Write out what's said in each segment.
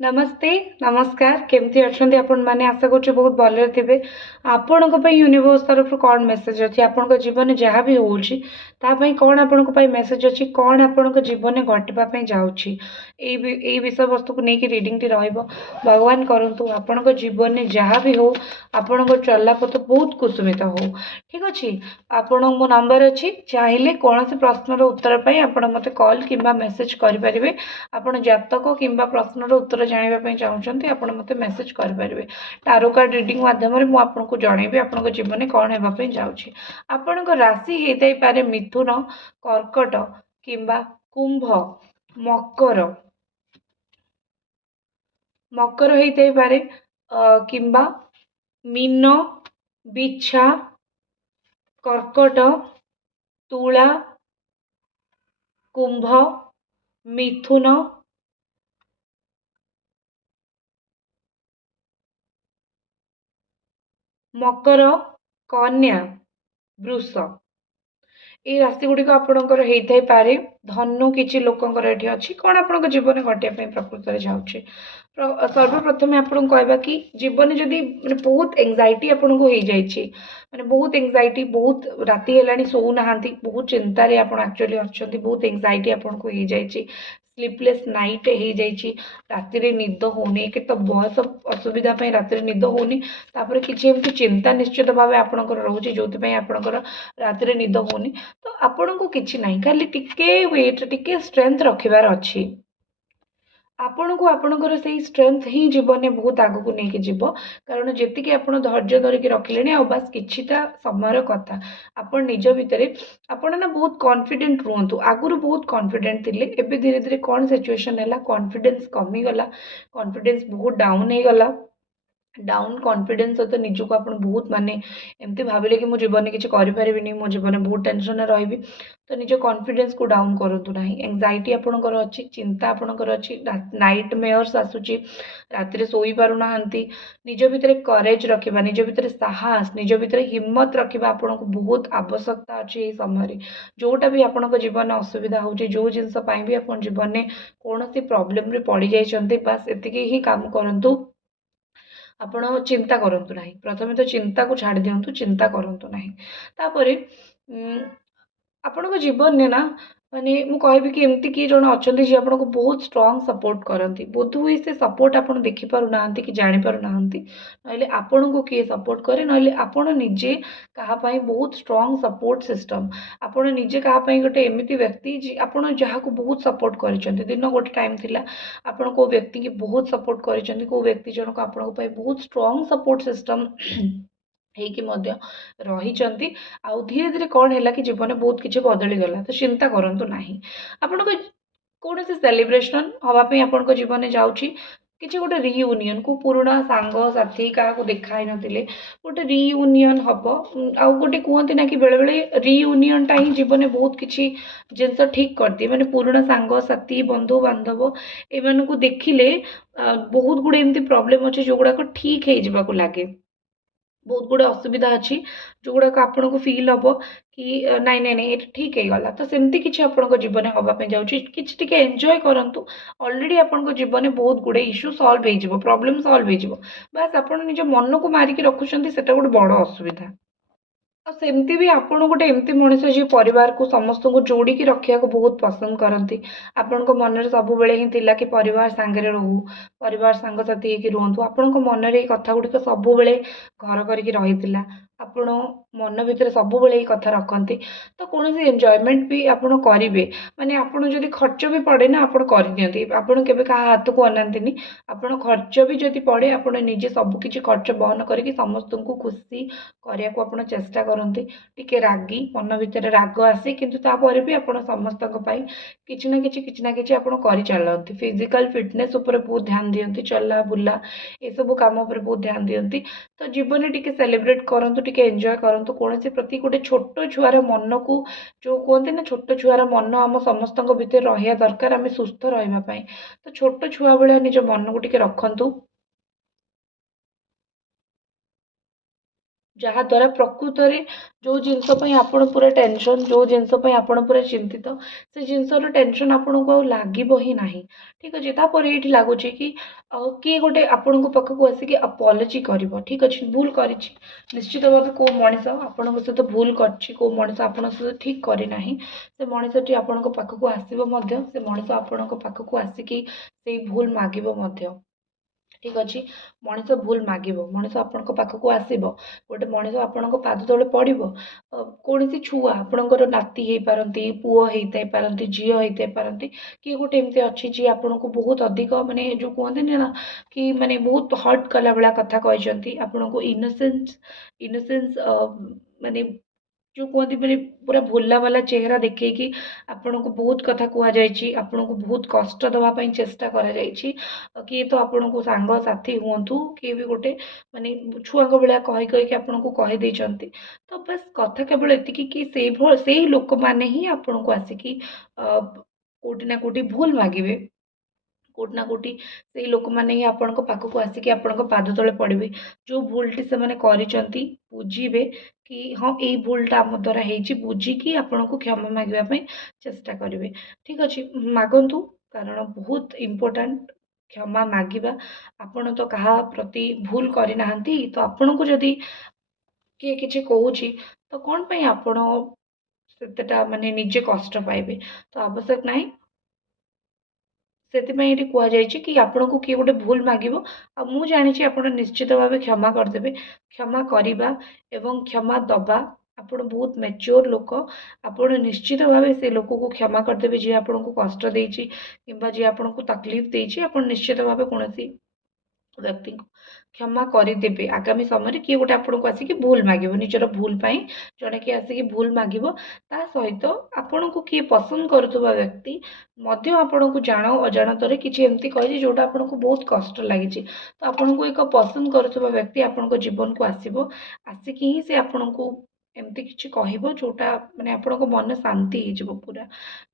नमस्ते नमस्कार केमती अच्छा आपण मैंने आशा करुच्छे बहुत भले थे आपण यूनिवर्स तरफ कौन मेसेज अच्छी आपण जीवन जहाँ भी होची कौन आपण मेसेज अच्छी कौन आपण जीवन घटवाई जाऊँगी विषय वस्तु को लेकिन रिडिंग टी भगवान करंतु आपण जीवन में जहाँ भी हो आपण चलापथ बहुत कुसुमित हो ठीक अच्छे आपण मो नंबर अच्छी चाहिए कौन से प्रश्नर उत्तर पाई आपण मते कॉल किंबा मेसेज करें आपण जातक किंबा प्रश्नर उत्तर जानापी चाहते आपण मत मेसेज करेंगे टारो कार्ड रिडिंग मध्यम मुझे जनइबी आपण जीवन में कौन होगापी जाऊँगी आपण राशि होता पारे मिथुन कर्कट किंबा कुंभ मकर मकर होता पारे किंबा मीन बिछा कर्कट तुला कुंभ मिथुन मकर कन्या वृष ये राशि गुड़िक आपणकर होता पारे धनु किसी लोकंर ये अच्छी कौन आप जीवन घटापी प्रकृत में जाऊँचे सर्वप्रथम आपको कहवा कि जीवन जदि मैंने बहुत एंजाइटी आपको हो जाए मैंने बहुत एंजाइटी बहुत राति है शोना बहुत चिंतार आपली अच्छा बहुत एंजाइटी आपको हो जाए स्लीपलेस नाइट हो जाए राति निद होनी कि बयस असुविधा राति निद होनी किसी एमती चिंता निश्चित भाव आपंकर रोचे जो आपंकर राति निद होनी तो आपन को किसी ना खाली टिके वेट टिके स्ट्रेंथ रखिबार अच्छी आपण को आपणकर से स्ट्रेंथ ही जीवन में बहुत आग को लेकिन जीव कारण जी आप धैर्य धरिकी रखिले आ बास किछिटा समय कथा आपण निज भितर आपण ना बहुत कॉन्फिडेंट रुहतु आगुरी बहुत कॉन्फिडेंट थिले एबे धीरे धीरे कौन सिचुएशन है कॉन्फिडेंस कमीगला कॉन्फिडेंस बहुत डाउन हो गला डाउन कॉन्फिडेंस सहित निजक आप बहुत माने एमती भाविले कि मो जीवन में किसी करें मो जीवन में बहुत टेंशन रही तो निज कॉन्फिडेंस को डाउन करूँ ना एंजाइटी आपणकर अच्छी चिंता आपणकर अच्छी नाइट मेयर्स आसूची राति शोई पारुना निज भितर करेज रखा निज भितर साहस निज भितर हिम्मत रखा आपन को बहुत आवश्यकता अच्छी ये समय जोटा भी आपण जीवन में असुविधा हो जो जिनस भी आप जीवन में कौन सी प्रोब्लेम रे पड़ जाइए बास एतिकी ही काम करूँ आपण चिंता करंतु नाही प्रथमे तो चिंता को छाड़ दियंतु चिंता करंतु नाही तापरे आपण जीवन में ना माने मु कहबी कि एमती किए जन अच्छा जी आपको बहुत स्ट्रॉन्ग सपोर्ट करती बोध हुए से सपोर्ट आप देखिपार ना कि जानीपार ना ना आपण को किए सपोर्ट करे ना आपण निजे कहाँपाई बहुत स्ट्रॉन्ग सपोर्ट सिस्टम आपण निजे कहाँपाई गोटे एमती व्यक्ति जी आपण जहाँ को बहुत सपोर्ट कर दिन गोटे टाइम थिला आपण को व्यक्ति की बहुत सपोर्ट कर को व्यक्ति जनक आपण बहुत स्ट्रॉन्ग सपोर्ट सिस्टम ହେଇକି ମଧ୍ୟ ରହିଛନ୍ତି ଆଉ ଧୀରେ ଧୀରେ କ'ଣ ହେଲା କି ଜୀବନରେ ବହୁତ କିଛି ବଦଳିଗଲା ତ ଚିନ୍ତା କରନ୍ତୁ ନାହିଁ ଆପଣଙ୍କ କୌଣସି ସେଲିବ୍ରେସନ୍ ହେବା ପାଇଁ ଆପଣଙ୍କ ଜୀବନରେ ଯାଉଛି କିଛି ଗୋଟେ ରିୟୁନିୟନ୍ को पुराना सांग साथी क्या देखा ही नथिले गोटे रियूनियन हम आउ गोटे कहते ना कि बेले बेले रियूनियन टा ही जीवन में बहुत किसी जिनस ठीक कर दिए मैंने पुराना सांग साथी बंधु बांधव एमान को देखिले बहुत गुड़े एमती प्रोब्लेम अच्छे जो गुड़ाक ठीक हो लगे बहुत गुड़े असुविधा अच्छी जो गुड़ाक आपन को फिल हम कि नाई नाई नाई ये ठीक है गला तो सेमती किसी आपण जीवन हाँपाई जाऊँगी कि एंजॉय करूँ ऑलरेडी आपण जीवन में बहुत गुड़े इश्यू सॉल्व हो प्रॉब्लम सॉल्व हो बास आप निज मन को मारिकी रखुच्च से गोटे बड़ असुविधा सेमती भी आपण गोटे एमती मनीष जी परिवार को समस्त को जोड़िकी रखा बहुत पसंद करती आपण मन में सब बेले ही थिला कि परिवार सांगे रहू परिवार सांगसाथी होगी रुहतु आपण मन में कथा गुड़िक सब बेले घर करके रही आपण मन भितर सब बेले कथा रखती तो कौन सी एंजॉयमेंट भी आपड़ करेंगे माने आपड़ जदि खर्च भी पड़े ना आप कर दियंती आपड़ के हाथ को अनाती आप खर्च भी जदि पड़े आप निजे सबकि खर्च बहन करके समस्त को खुशी करने को आप चेष्टा करती टिके रागी मन भितर राग आसे किंतु तापर भी आप समस्त किसी ना कि आप कर चलती फिजिकल फिटनेस उपर बहुत ध्यान दियंती चला बुला ये सब काम उपर बहुत ध्यान दियंती तो जीवन में टिके सेलिब्रेट करंतु टिके एंजॉय करंतु कौन से प्रति गोटे छोट छुआर मन को जो कहते ना छोट छुआर मन आम समस्त भितर रहा दरकार आम सुस्थ रही तो छोट छुआ भाया निज मन को टिके रखंतु ଯାହାଦ୍ୱାରା ପ୍ରକୃତରେ ଯେଉଁ ଜିନିଷ ପାଇଁ ଆପଣ ପୁରା ଟେନସନ୍, ଯେଉଁ ଜିନିଷ ପାଇଁ ଆପଣ ପୁରା ଚିନ୍ତିତ, ସେ ଜିନିଷର ଟେନସନ୍ ଆପଣଙ୍କୁ ଆଉ ଲାଗିବ ହିଁ ନାହିଁ। ଠିକ୍ ଅଛି। ତାପରେ ଏଇଠି ଲାଗୁଛି କି କିଏ ଗୋଟେ ଆପଣଙ୍କ ପାଖକୁ ଆସିକି ଆପୋଲୋଜି କରିବ। ଠିକ୍ ଅଛି, ଭୁଲ କରିଛି, ନିଶ୍ଚିତ ଭାବେ କେଉଁ ମଣିଷ ଆପଣଙ୍କ ସହିତ ଭୁଲ କରିଛି, କେଉଁ ମଣିଷ ଆପଣଙ୍କ ସହିତ ଠିକ୍ କରିନାହିଁ, ସେ ମଣିଷଟି ଆପଣଙ୍କ ପାଖକୁ ଆସିବ ମଧ୍ୟ, ସେ ମଣିଷ ଆପଣଙ୍କ ପାଖକୁ ଆସିକି ସେଇ ଭୁଲ ମାଗିବ ମଧ୍ୟ। ଠିକ୍ ଅଛି, ମଣିଷ ଭୁଲ ମାଗିବ, ମଣିଷ ଆପଣଙ୍କ ପାଖକୁ ଆସିବ, ଗୋଟେ ମଣିଷ ଆପଣଙ୍କ ପାଦ ତଳେ ପଡ଼ିବ। କୌଣସି ଛୁଆ ଆପଣଙ୍କର ନାତି ହେଇପାରନ୍ତି, ପୁଅ ହେଇଥାଇ ପାରନ୍ତି, ଝିଅ ହେଇଥାଇ ପାରନ୍ତି, କିଏ ଗୋଟେ ଏମିତି ଅଛି ଯିଏ ଆପଣଙ୍କୁ ବହୁତ ଅଧିକ ମାନେ ଯେଉଁ କୁହନ୍ତିନି ନା କି ମାନେ ବହୁତ ହର୍ଟ କଲା ଭଳିଆ କଥା କହିଛନ୍ତି, ଆପଣଙ୍କୁ ଇନୋସେନ୍ସ ମାନେ ଯେଉଁ କୁହନ୍ତି ମାନେ ପୁରା ଭୋଲା ବାଲା ଚେହେରା ଦେଖେଇକି ଆପଣଙ୍କୁ ବହୁତ କଥା କୁହାଯାଇଛି, ଆପଣଙ୍କୁ ବହୁତ କଷ୍ଟ ଦେବା ପାଇଁ ଚେଷ୍ଟା କରାଯାଇଛି। କିଏ ତ ଆପଣଙ୍କୁ ସାଙ୍ଗସାଥୀ ହୁଅନ୍ତୁ, କିଏ ବି ଗୋଟେ ମାନେ ଛୁଆଙ୍କ ଭଳିଆ କହିକି ଆପଣଙ୍କୁ କହିଦେଇଛନ୍ତି। ତ ବାସ୍ କଥା କେବଳ ଏତିକି କି ସେଇ ଲୋକମାନେ ହିଁ ଆପଣଙ୍କୁ ଆସିକି କୋଉଠି ନା କୋଉଠି ଭୁଲ ମାଗିବେ। କୋଉଠି ନା କୋଉଠି ସେଇ ଲୋକମାନେ ହିଁ ଆପଣଙ୍କ ପାଖକୁ ଆସିକି ଆପଣଙ୍କ ପାଦ ତଳେ ପଡ଼ିବେ। ଯେଉଁ ଭୁଲଟି ସେମାନେ କରିଛନ୍ତି ବୁଝିବେ କି ହଁ ଏଇ ଭୁଲଟା ଆମ ଦ୍ୱାରା ହେଇଛି, ବୁଝିକି ଆପଣଙ୍କୁ କ୍ଷମା ମାଗିବା ପାଇଁ ଚେଷ୍ଟା କରିବେ। ଠିକ୍ ଅଛି, ମାଗନ୍ତୁ, କାରଣ ବହୁତ ଇମ୍ପୋର୍ଟାଣ୍ଟ କ୍ଷମା ମାଗିବା। ଆପଣ ତ କାହା ପ୍ରତି ଭୁଲ କରିନାହାନ୍ତି, ତ ଆପଣଙ୍କୁ ଯଦି କିଏ କିଛି କହୁଛି ତ କ'ଣ ପାଇଁ ଆପଣ ସେତେଟା ମାନେ ନିଜେ କଷ୍ଟ ପାଇବେ? ତ ଆବଶ୍ୟକ ନାହିଁ। ସେଥିପାଇଁ ଏଠି କୁହାଯାଇଛି କି ଆପଣଙ୍କୁ କିଏ ଗୋଟେ ଭୁଲ ମାଗିବ, ଆଉ ମୁଁ ଜାଣିଛି ଆପଣ ନିଶ୍ଚିତ ଭାବେ କ୍ଷମା କରିଦେବେ। କ୍ଷମା କରିବା ଏବଂ କ୍ଷମା ଦବା, ଆପଣ ବହୁତ ମ୍ୟାଚିଓର ଲୋକ। ଆପଣ ନିଶ୍ଚିତ ଭାବେ ସେ ଲୋକକୁ କ୍ଷମା କରିଦେବେ ଯିଏ ଆପଣଙ୍କୁ କଷ୍ଟ ଦେଇଛି କିମ୍ବା ଯିଏ ଆପଣଙ୍କୁ ତକଲିଫ ଦେଇଛି। ଆପଣ ନିଶ୍ଚିତ ଭାବେ କୌଣସି ବ୍ୟକ୍ତିଙ୍କୁ କ୍ଷମା କରିଦେବେ। ଆଗାମୀ ସମୟରେ କିଏ ଗୋଟେ ଆପଣଙ୍କୁ ଆସିକି ଭୁଲ ମାଗିବ, ନିଜର ଭୁଲ ପାଇଁ ଜଣେ କିଏ ଆସିକି ଭୁଲ ମାଗିବ, ତା ସହିତ ଆପଣଙ୍କୁ କିଏ ପସନ୍ଦ କରୁଥିବା ବ୍ୟକ୍ତି ମଧ୍ୟ ଆପଣଙ୍କୁ ଜାଣ ଅଜାଣତରେ କିଛି ଏମିତି କହିଛି ଯେଉଁଟା ଆପଣଙ୍କୁ ବହୁତ କଷ୍ଟ ଲାଗିଛି, ତ ଆପଣଙ୍କୁ ଏକ ପସନ୍ଦ କରୁଥିବା ବ୍ୟକ୍ତି ଆପଣଙ୍କ ଜୀବନକୁ ଆସିବ। ଆସିକି ହିଁ ସେ ଆପଣଙ୍କୁ ଏମିତି କିଛି କହିବ ଯେଉଁଟା ମାନେ ଆପଣଙ୍କ ମନ ଶାନ୍ତି ହେଇଯିବ ପୁରା,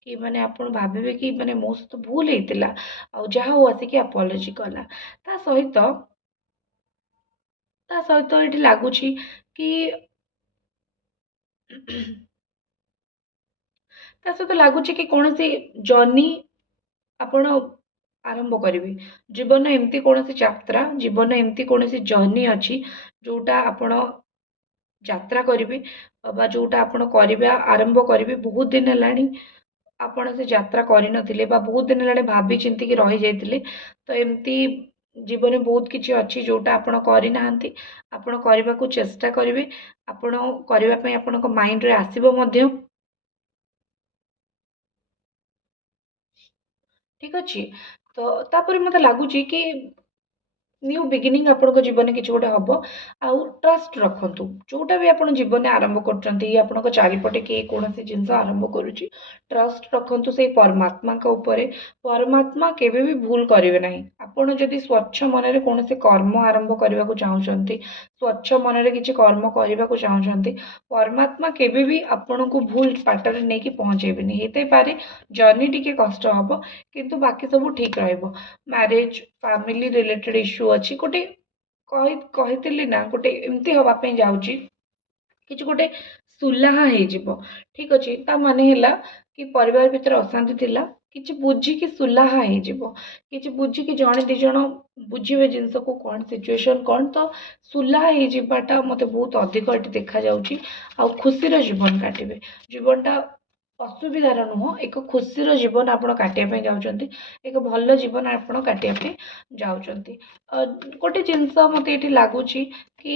କି ମାନେ ଆପଣ ଭାବିବେ କି ମାନେ ମୋ ସହିତ ଭୁଲ ହେଇଥିଲା, ଆଉ ଯାହା ହଉ ଆସିକି ଆପୋଲୋଜି କଲା। ତା ସହିତ ତା ସହିତ ଏଇଠି ଲାଗୁଛି କି ତା ସହିତ ଲାଗୁଛି କି କୌଣସି ଜର୍ଣ୍ଣି ଆପଣ ଆରମ୍ଭ କରିବେ। ଜୀବନ ଏମିତି କୌଣସି ଯାତ୍ରା, ଜୀବନ ଏମିତି କୌଣସି ଜର୍ଣ୍ଣି ଅଛି ଯୋଉଟା ଆପଣ ଯାତ୍ରା କରିବେ ବା ଯୋଉଟା ଆପଣ କରିବା ଆରମ୍ଭ କରିବେ। ବହୁତ ଦିନ ହେଲାଣି ଆପଣ ସେ ଯାତ୍ରା କରିନଥିଲେ ବା ବହୁତ ଦିନ ହେଲାଣି ଭାବି ଚିନ୍ତିକି ରହିଯାଇଥିଲେ। ତ ଏମିତି ଜୀବନରେ ବହୁତ କିଛି ଅଛି ଯୋଉଟା ଆପଣ କରିନାହାନ୍ତି। ଆପଣ କରିବାକୁ ଚେଷ୍ଟା କରିବେ। ଆପଣ କରିବା ପାଇଁ ଆପଣଙ୍କ ମାଇଣ୍ଡରେ ଆସିବ ମଧ୍ୟ। ଠିକ୍ ଅଛି? ତ ତାପରେ ମୋତେ ଲାଗୁଛି କି ନ୍ୟୁ ବିଗିନିଂ ଆପଣଙ୍କ ଜୀବନରେ କିଛି ଗୋଟେ ହବ। ଆଉ ଟ୍ରଷ୍ଟ ରଖନ୍ତୁ। ଯୋଉଟା ବି ଆପଣ ଜୀବନରେ ଆରମ୍ଭ କରୁଛନ୍ତି, ଆପଣଙ୍କ ଚାରିପଟେ କେହି କୌଣସି ଜିନିଷ ଆରମ୍ଭ କରୁଛି, ଟ୍ରଷ୍ଟ ରଖନ୍ତୁ ସେଇ ପରମାତ୍ମାଙ୍କ ଉପରେ। ପରମାତ୍ମା କେବେ ବି ଭୁଲ କରିବେ ନାହିଁ। ଆପଣ ଯଦି ସ୍ୱଚ୍ଛ ମନରେ କୌଣସି କର୍ମ ଆରମ୍ଭ କରିବାକୁ ଚାହୁଁଛନ୍ତି, ସ୍ୱଚ୍ଛ ମନରେ କିଛି କର୍ମ କରିବାକୁ ଚାହୁଁଛନ୍ତି, ପରମାତ୍ମା କେବେ ବି ଆପଣଙ୍କୁ ଭୁଲ ବାଟରେ ନେଇକି ପହଞ୍ଚେଇବେନି। ହେଇଥାଇପାରେ ଜର୍ଣ୍ଣି ଟିକେ କଷ୍ଟ ହବ, କିନ୍ତୁ ବାକି ସବୁ ଠିକ୍ ରହିବ। ମ୍ୟାରେଜ, ଫ୍ୟାମିଲି ରିଲେଟେଡ୍ ଇସ୍ୟୁ ଅଛି, ଗୋଟେ କହିଥିଲି ନା ଗୋଟେ ଏମିତି ହବା ପାଇଁ ଯାଉଛି, କିଛି ଗୋଟେ ସୁଲାହା ହେଇଯିବ। ଠିକ୍ ଅଛି, ତା ମାନେ ହେଲା କି ପରିବାର ଭିତରେ ଅଶାନ୍ତି ଥିଲା, କିଛି ବୁଝିକି ସୁଲାହା ହେଇଯିବ। କିଛି ବୁଝିକି ଜଣେ ଦି ଜଣ ବୁଝିବେ ଜିନିଷକୁ କ'ଣ ସିଚୁଏସନ୍ କ'ଣ, ତ ସୁଲାହା ହେଇଯିବାଟା ମୋତେ ବହୁତ ଅଧିକ ଏଠି ଦେଖାଯାଉଛି। ଆଉ ଖୁସିର ଜୀବନ କାଟିବେ। ଜୀବନଟା ଅସୁବିଧାର ନୁହଁ, ଏକ ଖୁସିର ଜୀବନ ଆପଣ କାଟିବା ପାଇଁ ଯାଉଛନ୍ତି। ଏକ ଭଲ ଜୀବନ ଆପଣ କାଟିବା ପାଇଁ ଯାଉଛନ୍ତି। ଗୋଟେ ଜିନିଷ ମୋତେ ଏଠି ଲାଗୁଛି କି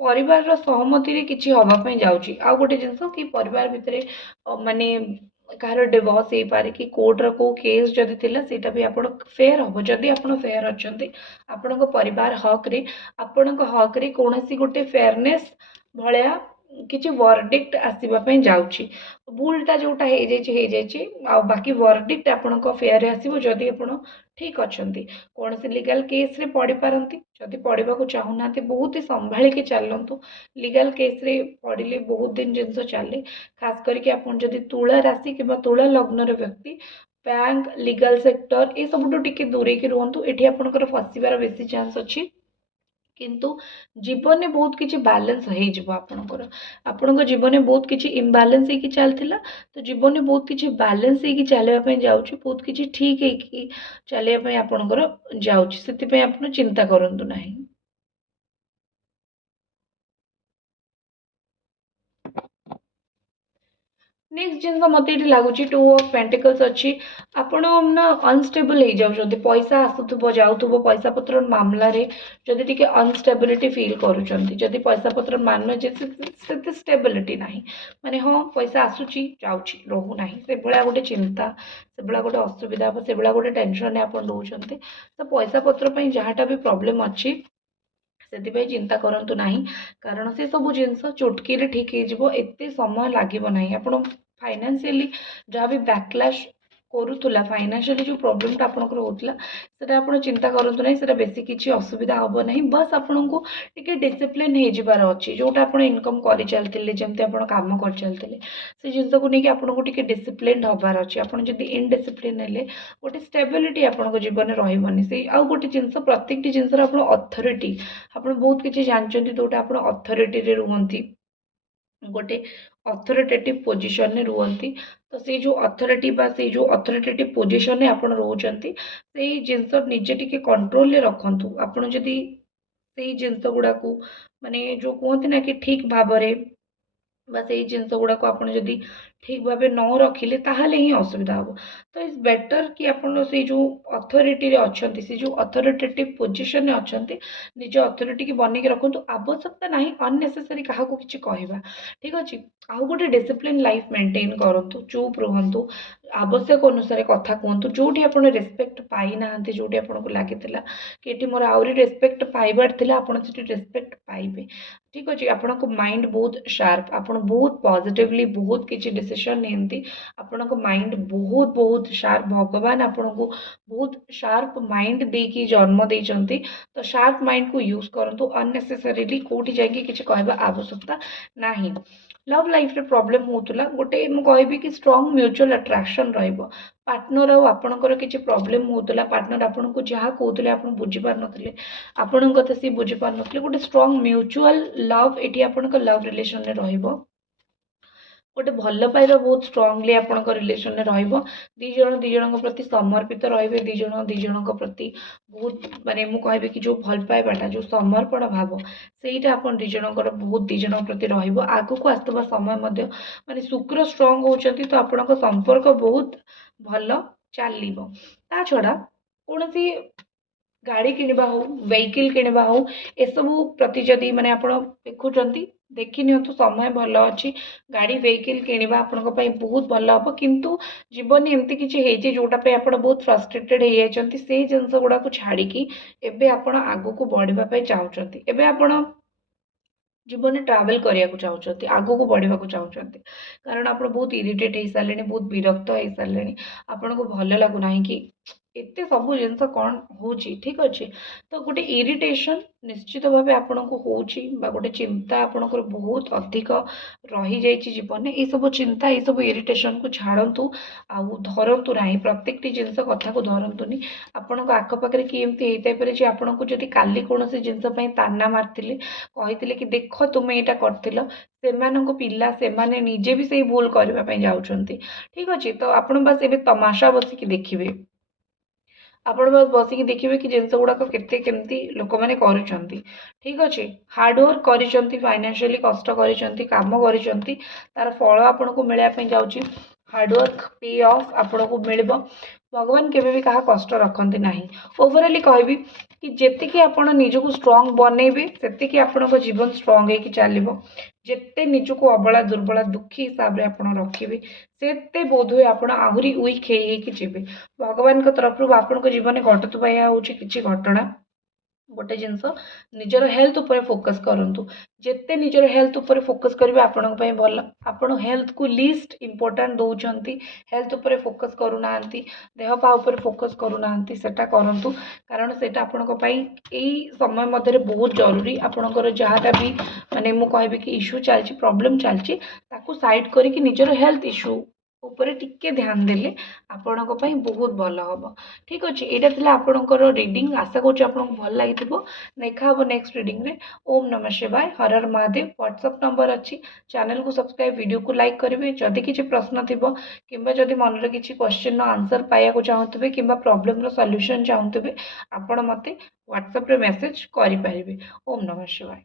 ପରିବାରର ସହମତିରେ କିଛି ହବା ପାଇଁ ଯାଉଛି। ଆଉ ଗୋଟେ ଜିନିଷ କି ପରିବାର ଭିତରେ ମାନେ କାହାର ଡିଭୋର୍ସ ହେଇପାରେ, କି କୋର୍ଟର କୋଉ କେସ୍ ଯଦି ଥିଲା ସେଇଟା ବି ଆପଣ ଫେୟାର ହବ। ଯଦି ଆପଣ ଫେୟାର ଅଛନ୍ତି, ଆପଣଙ୍କ ପରିବାର ହକରେ, ଆପଣଙ୍କ ହକରେ କୌଣସି ଗୋଟେ ଫେୟାରନେସ୍ ଭଳିଆ କିଛି ଭର୍ଡିକ୍ଟ ଆସିବା ପାଇଁ ଯାଉଛି। ଭୁଲଟା ଯୋଉଟା ହେଇଯାଇଛି ହେଇଯାଇଛି, ଆଉ ବାକି ଭର୍ଡିକ୍ଟ ଆପଣଙ୍କ ଫେୟାରରେ ଆସିବ ଯଦି ଆପଣ ଠିକ୍ ଅଛନ୍ତି। କୌଣସି ଲିଗାଲ କେସ୍ରେ ପଡ଼ିପାରନ୍ତି, ଯଦି ପଡ଼ିବାକୁ ଚାହୁଁନାହାନ୍ତି ବହୁତ ହି ସମ୍ଭାଳିକି ଚାଲନ୍ତୁ। ଲିଗାଲ କେସ୍ରେ ପଡ଼ିଲେ ବହୁତ ଦିନ ଜିନିଷ ଚାଲେ। ଖାସ କରିକି ଆପଣ ଯଦି ତୁଳା ରାଶି କିମ୍ବା ତୁଳା ଲଗ୍ନର ବ୍ୟକ୍ତି, ବ୍ୟାଙ୍କ, ଲିଗାଲ ସେକ୍ଟର ଏସବୁଠୁ ଟିକେ ଦୂରେଇକି ରୁହନ୍ତୁ। ଏଠି ଆପଣଙ୍କର ଫସିବାର ବେଶୀ ଚାନ୍ସ ଅଛି। किंतु जीवन में बहुत किसी बैलेंस हो आपणकर जीवन में बहुत किसी इम्बालेंस होगी चलता तो जीवन में बहुत किसी बैलेंस होगी चलवाई जाऊँगी बहुत किसी ठीक है चलवाई आपणकर जाऊँगी आप चिंता करूँ ना। नेक्स्ट जिन मत ये लगुच टू ऑफ पेंटिकल्स अच्छी आपण ना अनस्टेबल हो जाऊँ पैसा आसुव जाऊँ पैसा पत्र मामलें जदि टी अनस्टेबिलिटी फिल करुँच पैसा पत्र मान से स्टेबिलिटी ना माने हाँ पैसा आसूची जाऊँगी रोना से भाया गोटे चिंता से भाया गोटे असुविधा से भाया गोटे टेंशन आप रोचे तो पैसा पत्र जहाँटा भी प्रोब्लेम अच्छी से चिंता करूँ ना कारण से सब जिनस चुटकी ठीक हो एत समय लगे ना आप फाइनेंशियली जहाँ भी बैकलैश करूला फाइनेंशियली जो प्रोब्लेम आपंकर होता है आप चिंता करूँ ना से बेसी किसी असुविधा हम ना बस आपन को टे डिसिप्लिन होबार अच्छी जोटा आप इनकम कर चलते जमी आप कम कर चलते से जिनस को लेकिन आपको टे डिसिप्लिन हबार अच्छी आप इनडिसिप्लिन है गोटे स्टेबिलिटी आप जीवन रही से आउ गोटे जिनस प्रत्येक जिनस अथॉरिटी आप बहुत किसी जानते जोटा आप अथॉरिटी रे रुहती गोटे अथॉरिटेटिव पोजीशन में रुहती तो से जो अथॉरिटी बा से जो अथॉरिटेटिव पोजीशन में आपण रोचंती से जिनस निजे टिके कंट्रोल ले रखंतु आपण जदी से जिनस गुडा को माने जो कहते ना कि ठीक भाव से जिनस गुड़ाक आप ठीक भाव न रखिले ताहले ही असुविधा हम तो इट्स बेटर कि आप जो अथॉरिटी अच्छा से जो अथॉरिटेटिव पोजीशन में अच्छा निज अथॉरिटी की बनई रखु आवश्यकता ना अननेसेसरी क्या किसी कहवा ठीक अच्छे आउ गोटे डिसिप्लिन लाइफ मेंटेन करूँ चुप रुहतु आवश्यक अनुसार कथा कहतु जो आप रेस्पेक्ट पाई ना जो आपको लगी कि मोर आहरी रेस्पेक्ट पाइबार आप रेस्पेक्ट पाइबे ठीक अच्छे आपण माइंड बहुत शार्प आप बहुत पॉजिटिवली बहुत किसी डिसीजन नियंती आपण माइंड बहुत बहुत शार्प भगवान आपन को बहुत शार्प माइंड देकी जन्म देइचंती तो शार्प माइंड को यूज करंतु अननेसेसरीली कोठी जाके किसी कहबा आवश्यकता नाही। लव लाइफ रे प्रॉब्लम होतुला गोटे मु कहबी कि स्ट्रांग म्यूचुअल अट्रैक्शन रहइबो पार्टनर और आपणकर किसी प्रॉब्लम होतुला पार्टनर आपन को जहाँ कहते आप बुझी पार नथिले आपण कथा सी बुझी पार नथिले गोटे स्ट्रांग म्यूचुअल लव एटी आपन लव रिलेशन में रहिबो गोटे भल पाइबा बहुत स्ट्रांगली आपण रिलेशन में रहिबो दी जन प्रति समर्पित रहिबे दी जन प्रति बहुत माने मु कहबे कि जो भल पाइबाटा जो समर्पण भाव सेटा आपण दी जनकर बहुत दी जन प्रति रहिबो आगु को आस्तबा समय मध्य माने शुक्र स्ट्रांग होचंती तो आपण संपर्क बहुत भल चलिबो ता छड़ा कोनसी गाड़ी किणवा हो वेहिकल किणवा हो एसबू प्रति जदि माने आप देखुंट देखी नियंतु समय भल अच्छी गाड़ी वेहिकल किणवा आपण बहुत भल हम किंतु जीवन एमती किसी जोटा आप बहुत फ्रस्ट्रेटेड हो जाती से जिनस गुड़ा छाड़ी एबे आप आगू को बढ़ापी चाहते एबे आप जीवन में ट्रावेल करने को चाहते आगू को बढ़ा को चाहते कारण आप बहुत इरिटेट हो सारे बहुत विरक्त हो सारे आपन को भल लगुना कि एते सब जिनस कौन हो ठीक अच्छे तो गोटे इरिटेशन निश्चित भाव आपन को हो गोटे चिंता आपणकर बहुत अधिक रही जाइए जीवन में ये सब चिंता ये सब इरिटेशन को छाड़तु आउ धरतु ना प्रत्येक जिनस कथा को धरतुनि आपण आखपाखे किए एमती होता पारे जे आपन को जब काली कौन जिनस ताना मारते कहते कि देख तुम्हें यहाँ कर सेमानक पिला से निजे भी से भूल करने जाऊँच ठीक अच्छे तो आपण बस ए तमाशा बसिक देखिए आपण बस बसिक देखिए कि जिनस गुड़ाक केमती लोक मैंने कर ठीक अच्छे हार्डवर्क कर फाइनेंशियली कष्ट कर तार फल आपन को मिलने जाऊँगी हार्डवर्क पे ऑफ आपन को मिल भगवान केवे भी कहा कष्ट रखते ना ओवराली कहबी कि जेतिकी आपण निजको स्ट्रांग बनइबे सेतिकी आपणको जीवन स्ट्रांग होगी चलो जेते निजको अबला दुर्बला दुखी हिसाब से आप रखिए सेते बोध हुए आप आहरी वीक होइए भगवान तरफ आपण जीवन में घटुवा यह हूँ कि घटना गोटे जिनस निजर हेल्थ उपर फोकस करूँ जिते निजर हेल्थ उपर फोकस करेंगे आपण भल आपण हेल्थ को लीस्ट इम्पोर्टाट दौरान हेल्थ उपर फोकस करूना देह पा उपर फोकस करूना सेटा करूँ कारण से आपण समय मध्य बहुत जरूरी आपणकर जहाँटा भी माने मु कहबी कि इश्यू चलती प्रॉब्लम चलती सैड करके निजर हेल्थ इश्यू ଉପରେ ଟିକେ ଧ୍ୟାନ ଦେଲେ ଆପଣଙ୍କ ପାଇଁ ବହୁତ ଭଲ ହେବ। ଠିକ୍ ଅଛି, ଏଇଟା ଥିଲା ଆପଣଙ୍କର ରିଡ଼ିଂ। ଆଶା କରୁଛି ଆପଣଙ୍କୁ ଭଲ ଲାଗିଥିବ। ଦେଖା ହେବ ନେକ୍ସଟ ରିଡ଼ିଂରେ। ଓମ୍ ନମଃ ଶିବାୟ, ହର ହର ମହାଦେବ। ହ୍ୱାଟ୍ସଆପ୍ ନମ୍ବର ଅଛି, ଚ୍ୟାନେଲକୁ ସବସ୍କ୍ରାଇବ୍, ଭିଡ଼ିଓକୁ ଲାଇକ୍ କରିବେ। ଯଦି କିଛି ପ୍ରଶ୍ନ ଥିବ କିମ୍ବା ଯଦି ମନରେ କିଛି କ୍ୱେଶ୍ଚିନ୍ର ଆନ୍ସର୍ ପାଇବାକୁ ଚାହୁଁଥିବେ କିମ୍ବା ପ୍ରୋବ୍ଲେମର ସଲ୍ୟୁସନ୍ ଚାହୁଁଥିବେ, ଆପଣ ମୋତେ ହ୍ୱାଟ୍ସଆପ୍ରେ ମେସେଜ୍ କରିପାରିବେ। ଓମ୍ ନମଃ ଶିବାୟ।